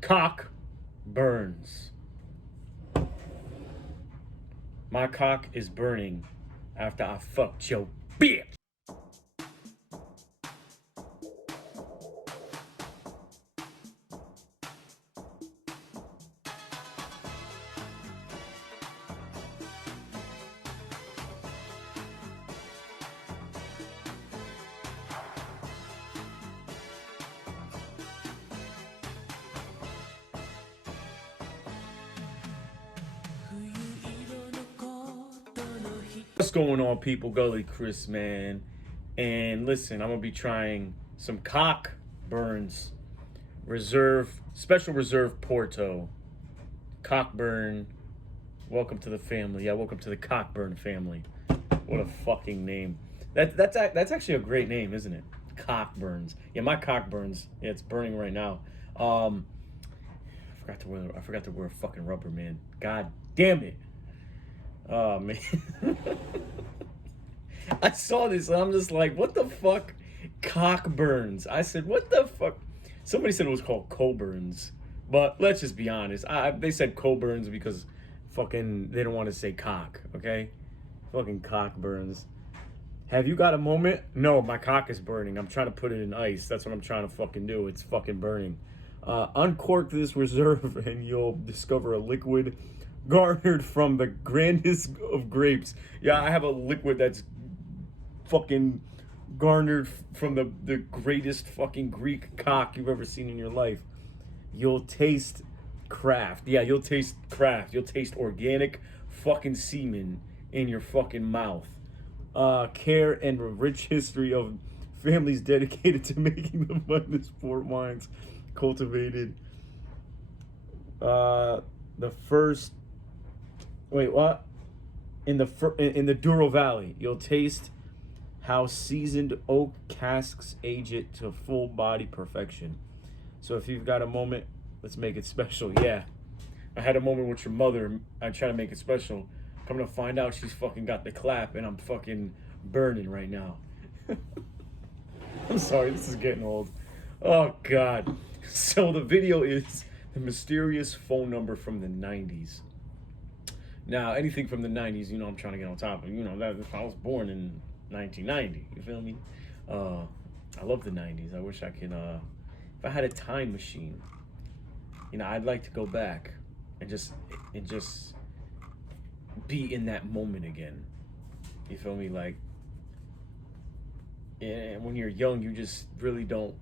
Cock burns. My cock is burning after I fucked your bitch. What's going on, people? Gully Chris, man. And listen, I'm gonna be trying some cock burns. Special reserve Porto. Cockburn. Welcome to the family. Yeah, welcome to the Cockburn family. What a fucking name. That's actually a great name, isn't it? Cockburns. Yeah, my cock burns. Yeah, it's burning right now. I forgot to wear a fucking rubber, man. God damn it. Oh man. I saw this and I'm just like, what the fuck? Cockburns. I said, what the fuck? Somebody said it was called Coburns. But let's just be honest. They said Coburns because fucking they don't want to say cock, okay? Fucking Cockburns. Have you got a moment? No, my cock is burning. I'm trying to put it in ice. That's what I'm trying to fucking do. It's fucking burning. Uncork this reserve and you'll discover a liquid garnered from the grandest of grapes. Yeah, I have a liquid that's fucking garnered from the greatest fucking Greek cock you've ever seen in your life. You'll taste craft. Yeah, you'll taste craft. You'll taste organic fucking semen in your fucking mouth. Care and a rich history of families dedicated to making the finest port wines cultivated. The first. Wait, what? In the Douro Valley, you'll taste how seasoned oak casks age it to full body perfection. So if you've got a moment, let's make it special. Yeah, I had a moment with your mother. I try to make it special. Come to find out, she's fucking got the clap, and I'm fucking burning right now. I'm sorry, this is getting old. Oh God. So the video is the mysterious phone number from the 90's. Now, anything from the 90's, I'm trying to get on top of. That I was born in 1990. You feel me? I love the 90's. I wish I could, if I had a time machine, I'd like to go back and just be in that moment again. You feel me? Like, and when you're young, you just really don't.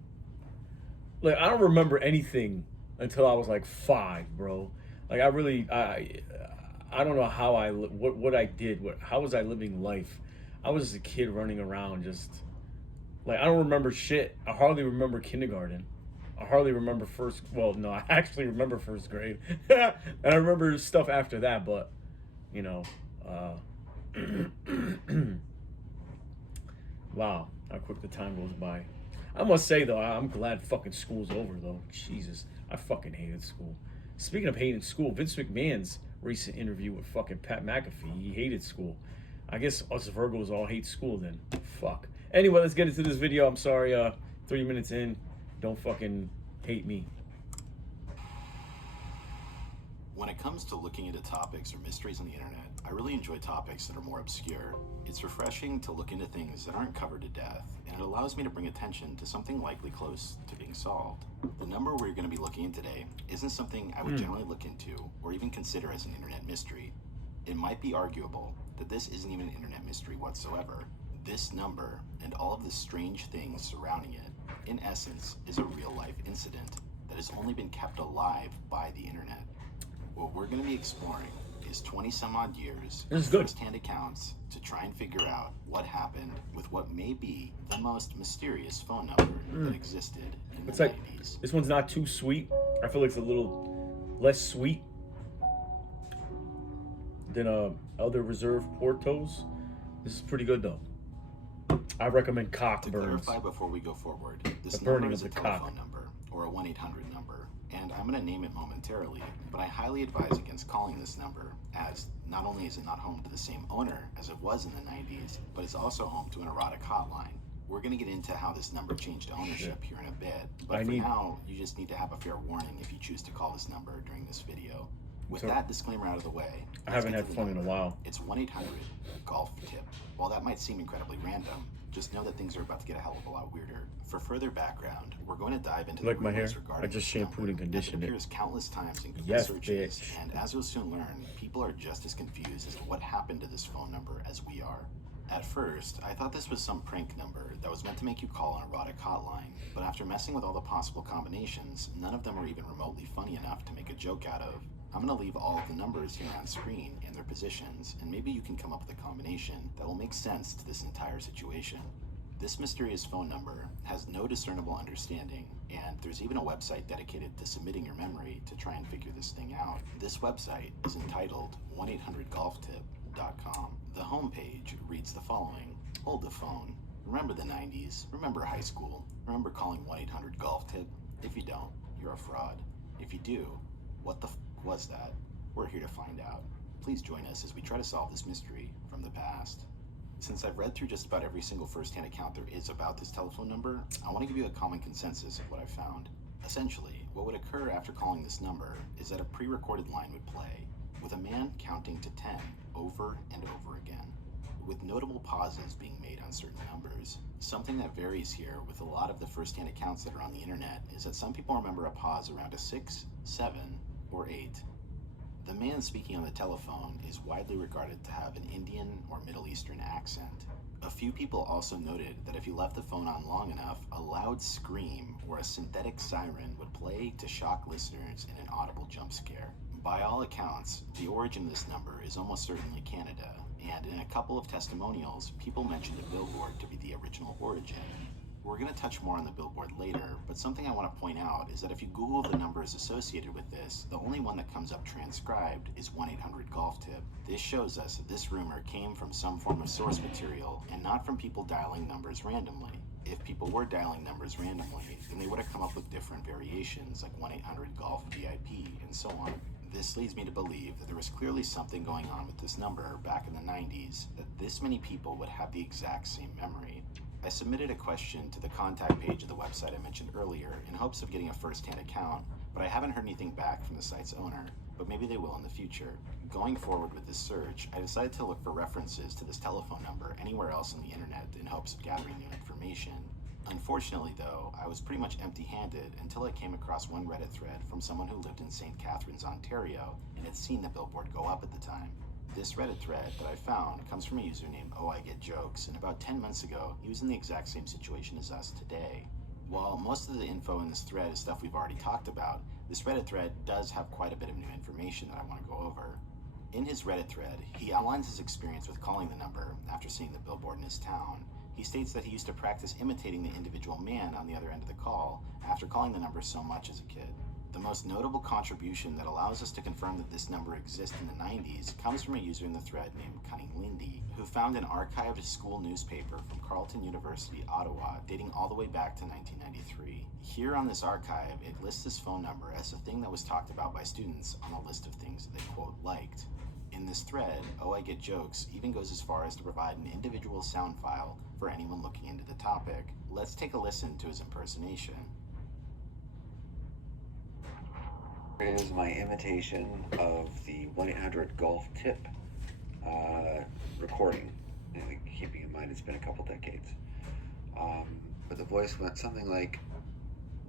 Like, I don't remember anything until I was like 5, bro. Like, I don't know how what I did. How was I living life? I was a kid running around just like, I don't remember shit. I hardly remember kindergarten. I hardly remember well, no, I actually remember first grade. And I remember stuff after that, but wow, how quick the time goes by. I must say though, I'm glad fucking school's over though. Jesus, I fucking hated school. Speaking of hating school, Vince McMahon's recent interview with fucking Pat McAfee, he hated school. I guess us Virgos all hate school then. Fuck. Anyway, let's get into this video. I'm sorry, 3 minutes in. Don't fucking hate me. When it comes to looking into topics or mysteries on the internet, I really enjoy topics that are more obscure. It's refreshing to look into things that aren't covered to death, and it allows me to bring attention to something likely close to being solved. The number we're going to be looking at today isn't something I would generally look into or even consider as an internet mystery. It might be arguable that this isn't even an internet mystery whatsoever. This number and all of the strange things surrounding it, in essence, is a real-life incident that has only been kept alive by the internet. What we're going to be exploring is 20-some-odd years of first-hand accounts to try and figure out what happened with what may be the most mysterious phone number that existed in the 90's. This one's not too sweet. I feel like it's a little less sweet than other reserve Portos. This is pretty good though. I recommend Cockburns. To clarify before we go forward, this number is a telephone number or a 1-800 number, and I'm going to name it momentarily, but I highly advise against calling this number, as not only is it not home to the same owner as it was in the 90's, but it's also home to an erotic hotline. We're going to get into how this number changed ownership here in a bit, but I for need- now, you just need to have a fair warning if you choose to call this number during this video. With that disclaimer out of the way, I let's haven't get had to the fun in a number. while. It's 1-800-GOLF-TIP. While that might seem incredibly random, just know that things are about to get a hell of a lot weirder. For further background, we're going to dive into Like the my rumors hair? regarding I just this shampooed and number, conditioned as it. it appears countless times in Google Yes, searches, bitch. and as you'll soon learn, people are just as confused as to what happened to this phone number as we are. At first, I thought this was some prank number that was meant to make you call an erotic hotline, but after messing with all the possible combinations, none of them were even remotely funny enough to make a joke out of. I'm going to leave all of the numbers here on screen and their positions, and maybe you can come up with a combination that will make sense to this entire situation. This mysterious phone number has no discernible understanding, and there's even a website dedicated to submitting your memory to try and figure this thing out. This website is entitled 1-800-GOLF-TIP.com. The homepage reads the following: hold the phone. Remember the 90s. Remember high school. Remember calling 1-800-GOLF-TIP. If you don't, you're a fraud. If you do, what the was that? We're here to find out. Please join us as we try to solve this mystery from the past. Since I've read through just about every single first-hand account there is about this telephone number, I want to give you a common consensus of what I found. Essentially, what would occur after calling this number is that a pre-recorded line would play, with a man counting to 10 over and over again, with notable pauses being made on certain numbers. Something that varies here with a lot of the first-hand accounts that are on the internet is that some people remember a pause around a 6, 7, or 8. The man speaking on the telephone is widely regarded to have an Indian or Middle Eastern accent. A few people also noted that if you left the phone on long enough, a loud scream or a synthetic siren would play to shock listeners in an audible jump scare. By all accounts, the origin of this number is almost certainly Canada, and in a couple of testimonials, people mentioned a billboard to be the original origin. We're going to touch more on the billboard later, but something I want to point out is that if you Google the numbers associated with this, the only one that comes up transcribed is 1-800-GOLF-TIP. This shows us that this rumor came from some form of source material and not from people dialing numbers randomly. If people were dialing numbers randomly, then they would have come up with different variations like 1-800-GOLF-VIP and so on. This leads me to believe that there was clearly something going on with this number back in the 90s, that this many people would have the exact same memory. I submitted a question to the contact page of the website I mentioned earlier in hopes of getting a first-hand account, but I haven't heard anything back from the site's owner, but maybe they will in the future. Going forward with this search, I decided to look for references to this telephone number anywhere else on the internet in hopes of gathering new information. Unfortunately though, I was pretty much empty-handed until I came across one Reddit thread from someone who lived in St. Catharines, Ontario, and had seen the billboard go up at the time. This Reddit thread that I found comes from a user named OhIGetJokes, and about 10 months ago, he was in the exact same situation as us today. While most of the info in this thread is stuff we've already talked about, this Reddit thread does have quite a bit of new information that I want to go over. In his Reddit thread, he outlines his experience with calling the number after seeing the billboard in his town. He states that he used to practice imitating the individual man on the other end of the call after calling the number so much as a kid. The most notable contribution that allows us to confirm that this number exists in the 90s comes from a user in the thread named Cunning Lindy, who found an archived school newspaper from Carleton University, Ottawa, dating all the way back to 1993. Here on this archive, it lists this phone number as a thing that was talked about by students on a list of things that they, quote, liked. In this thread, OhIGetJokes even goes as far as to provide an individual sound file for anyone looking into the topic. Let's take a listen to his impersonation. Here is my imitation of the 1-800-GOLF-TIP recording, keeping in mind it's been a couple decades. But the voice went something like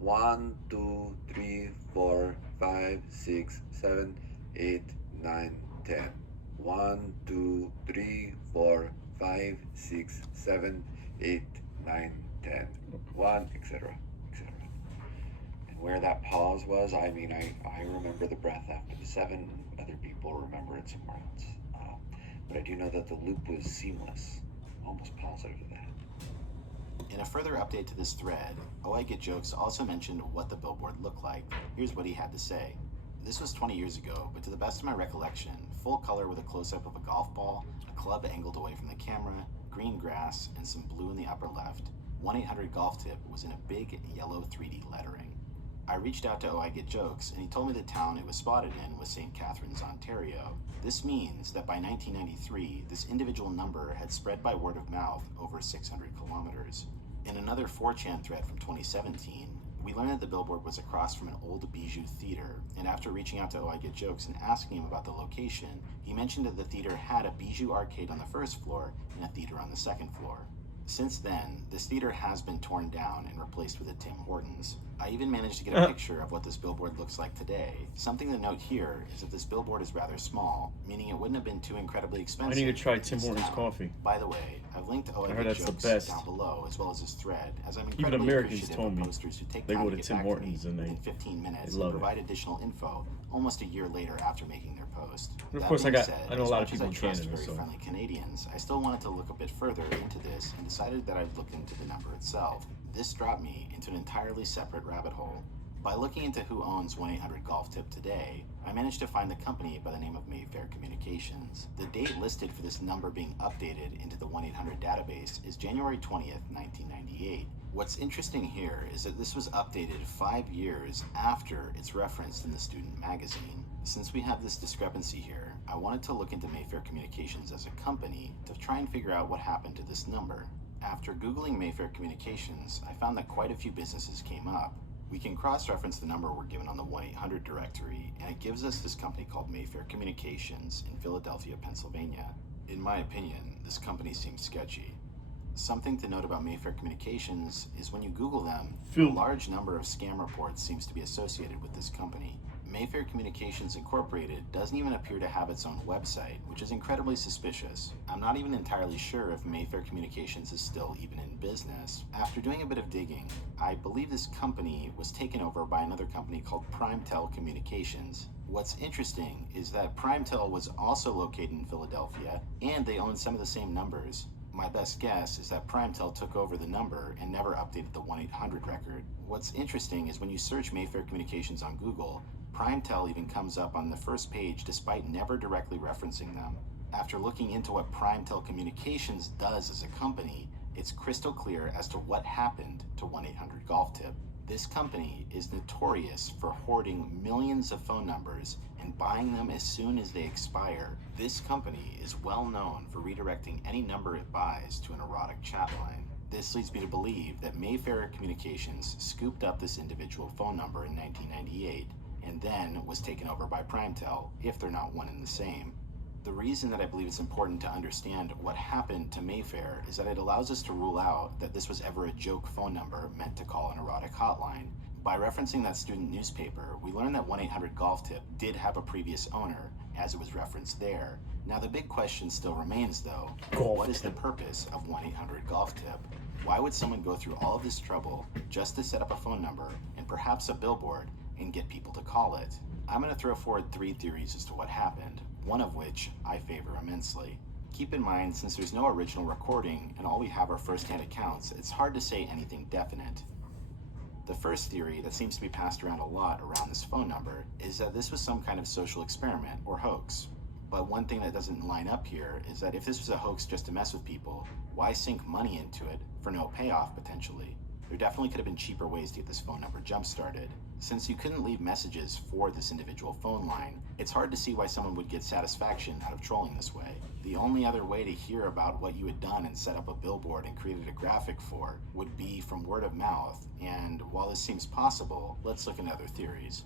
1, 2, 3, 4, 5, 6, 7, 8, 9, 10. 1, 2, 3, 4, 5, 6, 7, 8, 9, 10. 1, etc. Where that pause was, I mean, I remember the breath after the 7, other people remember it somewhere else. But I do know that the loop was seamless, almost positive of that. In a further update to this thread, OhIGetJokes also mentioned what the billboard looked like. Here's what he had to say. This was 20 years ago, but to the best of my recollection, full color with a close-up of a golf ball, a club angled away from the camera, green grass, and some blue in the upper left. 1-800-GOLF-TIP was in a big yellow 3D lettering. I reached out to OhIGetJokes, and he told me the town it was spotted in was St. Catharines, Ontario. This means that by 1993, this individual number had spread by word of mouth over 600 kilometers. In another 4chan thread from 2017, we learned that the billboard was across from an old bijou theater, and after reaching out to Oh I Get Jokes and asking him about the location, he mentioned that the theater had a bijou arcade on the first floor and a theater on the second floor. Since then, this theater has been torn down and replaced with a Tim Hortons. I even managed to get a picture of what this billboard looks like today. Something to note here is that this billboard is rather small, meaning it wouldn't have been too incredibly expensive. I need to try Tim Hortons coffee. By the way, I've linked Oh I heard Get that's the Jokes best. down below, as well as his thread, as I'm Even incredibly Americans appreciative told of me posters who take they time go to to get Tim back Hortons to me and they- within 15 minutes love and it. provide additional info almost a year later after making their post. And of That course, I being know a as lot much of people as in I trust Canada, very so- friendly Canadians, I still wanted to look a bit further into this and decided that I'd look into the number itself. This dropped me into an entirely separate rabbit hole. By looking into who owns 1-800-GOLF-TIP today, I managed to find the company by the name of Mayfair Communications. The date listed for this number being updated into the 1-800 database is January 20th, 1998. What's interesting here is that this was updated 5 years after it's referenced in the student magazine. Since we have this discrepancy here, I wanted to look into Mayfair Communications as a company to try and figure out what happened to this number. After Googling Mayfair Communications, I found that quite a few businesses came up. We can cross-reference the number we're given on the 1-800 directory, and it gives us this company called Mayfair Communications in Philadelphia, Pennsylvania. In my opinion, this company seems sketchy. Something to note about Mayfair Communications is when you Google them, a large number of scam reports seems to be associated with this company. Mayfair Communications Incorporated doesn't even appear to have its own website, which is incredibly suspicious. I'm not even entirely sure if Mayfair Communications is still even in business. After doing a bit of digging, I believe this company was taken over by another company called PrimeTel Communications. What's interesting is that PrimeTel was also located in Philadelphia, and they own some of the same numbers. My best guess is that PrimeTel took over the number and never updated the 1-800 record. What's interesting is when you search Mayfair Communications on Google, PrimeTel even comes up on the first page despite never directly referencing them. After looking into what PrimeTel Communications does as a company, it's crystal clear as to what happened to 1-800-GOLF-TIP. This company is notorious for hoarding millions of phone numbers and buying them as soon as they expire. This company is well known for redirecting any number it buys to an erotic chat line. This leads me to believe that Mayfair Communications scooped up this individual phone number in 1998 and then was taken over by PrimeTel, if they're not one and the same. The reason that I believe it's important to understand what happened to Mayfair is that it allows us to rule out that this was ever a joke phone number meant to call an erotic hotline. By referencing that student newspaper, we learned that 1-800-GOLF-TIP did have a previous owner, as it was referenced there. Now the big question still remains though, what is the purpose of 1-800-GOLF-TIP? Why would someone go through all of this trouble just to set up a phone number and perhaps a billboard and get people to call it? I'm going to throw forward 3 theories as to what happened, one of which I favor immensely. Keep in mind, since there's no original recording and all we have are first-hand accounts, it's hard to say anything definite. The first theory that seems to be passed around a lot around this phone number is that this was some kind of social experiment or hoax. But one thing that doesn't line up here is that if this was a hoax just to mess with people, why sink money into it for no payoff potentially? There definitely could have been cheaper ways to get this phone number jump-started. Since you couldn't leave messages for this individual phone line, it's hard to see why someone would get satisfaction out of trolling this way. The only other way to hear about what you had done and set up a billboard and created a graphic for would be from word of mouth, and while this seems possible, let's look into other theories.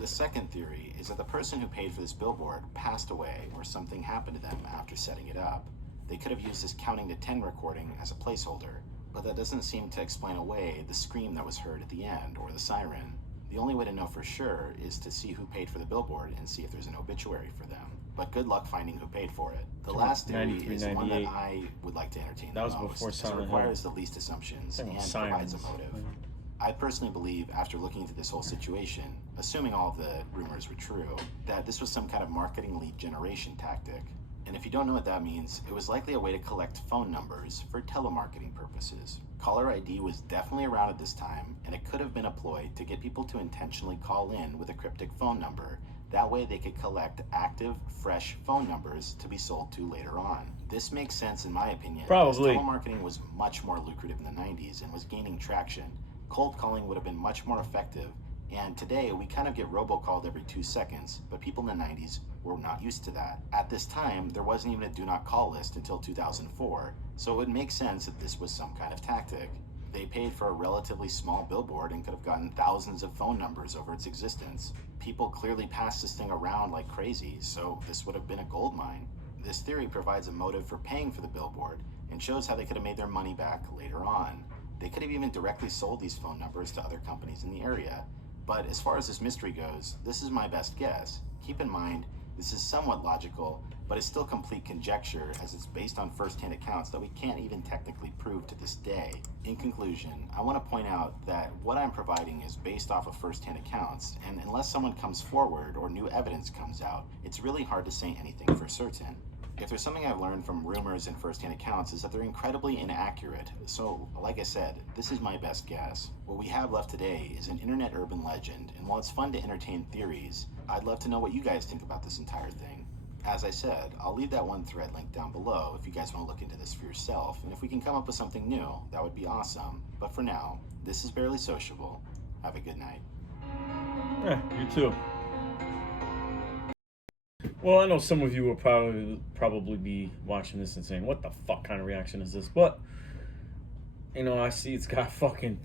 The second theory is that the person who paid for this billboard passed away or something happened to them after setting it up. They could have used this counting to 10 recording as a placeholder, but that doesn't seem to explain away the scream that was heard at the end or the siren. The only way to know for sure is to see who paid for the billboard and see if there's an obituary for them. But good luck finding who paid for it. The last theory is one that I would like to entertain the most. That was before as it requires the least assumptions and provides a motive. I personally believe, after looking into this whole situation, assuming all of the rumors were true, that this was some kind of marketing lead generation tactic. And if you don't know what that means, it was likely a way to collect phone numbers for telemarketing purposes. Caller ID was definitely around at this time, and it could have been a ploy to get people to intentionally call in with a cryptic phone number. That way they could collect active, fresh phone numbers to be sold to later on. This makes sense in my opinion. Probably. As telemarketing was much more lucrative in the 90s and was gaining traction. Cold calling would have been much more effective, and today we kind of get robocalled every 2 seconds, but people in the 90s were not used to that. At this time, there wasn't even a do not call list until 2004, so it would make sense that this was some kind of tactic. They paid for a relatively small billboard and could have gotten thousands of phone numbers over its existence. People clearly passed this thing around like crazy, so this would have been a gold mine. This theory provides a motive for paying for the billboard and shows how they could have made their money back later on. They could have even directly sold these phone numbers to other companies in the area. But as far as this mystery goes, this is my best guess. Keep in mind, this is somewhat logical, but it's still complete conjecture as it's based on first-hand accounts that we can't even technically prove to this day. In conclusion, I want to point out that what I'm providing is based off of first-hand accounts, and unless someone comes forward or new evidence comes out, it's really hard to say anything for certain. If there's something I've learned from rumors and first-hand accounts, is that they're incredibly inaccurate. So, like I said, this is my best guess. What we have left today is an internet urban legend, and while it's fun to entertain theories, I'd love to know what you guys think about this entire thing. As I said, I'll leave that one thread linked down below if you guys want to look into this for yourself, and if we can come up with something new, that would be awesome. But for now, this is Barely Sociable. Have a good night. Yeah, you too. Well, I know some of you will probably be watching this and saying, "What the fuck kind of reaction is this?" But you know, I see it's got fucking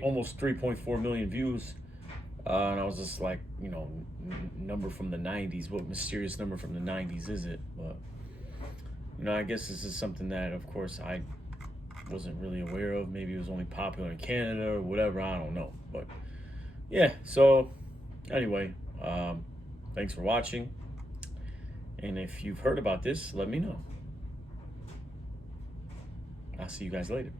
almost 3.4 million views, and I was just like, you know, number from the 90s. What mysterious number from the 90s is it? But you know, I guess this is something that, of course, I wasn't really aware of. Maybe it was only popular in Canada or whatever. I don't know. But yeah. So anyway. Thanks for watching, and if you've heard about this, let me know. I'll see you guys later.